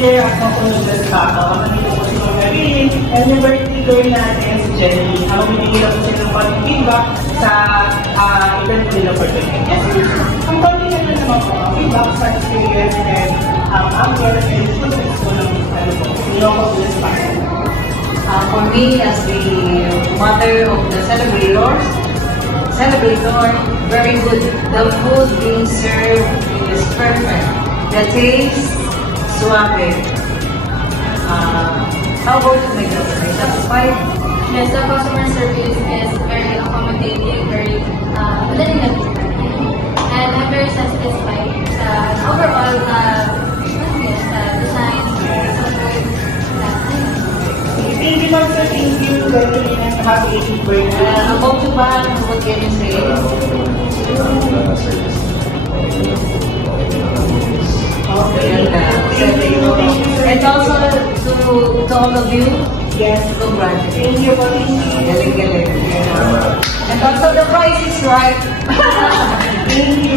cheer at makunugan pa ako. Nandito po si Margarin and yung birthday girl natin si Jenny. Mamimigay lang po sila ng konting feedback sa event po nila for today. Ang konting na naman po, feedback sa experience and ang girl and students po ng Niloko Students Park. For me, as the mother of the celebrator, very good. The food being served is perfect. The taste, suave. How about you, Miguel? Are you satisfied? Yes, the customer service is very accommodating, very madali na and I'm very satisfied sa overall design, support. Thank you, Ma'am, sir. Thank you. Birthday and happy 18th birthday. About to ban, what can you say? And also to all of you, Yes. congratulations. Thank you po. Thank you. Galing-galing. And also the price is right. Thank you.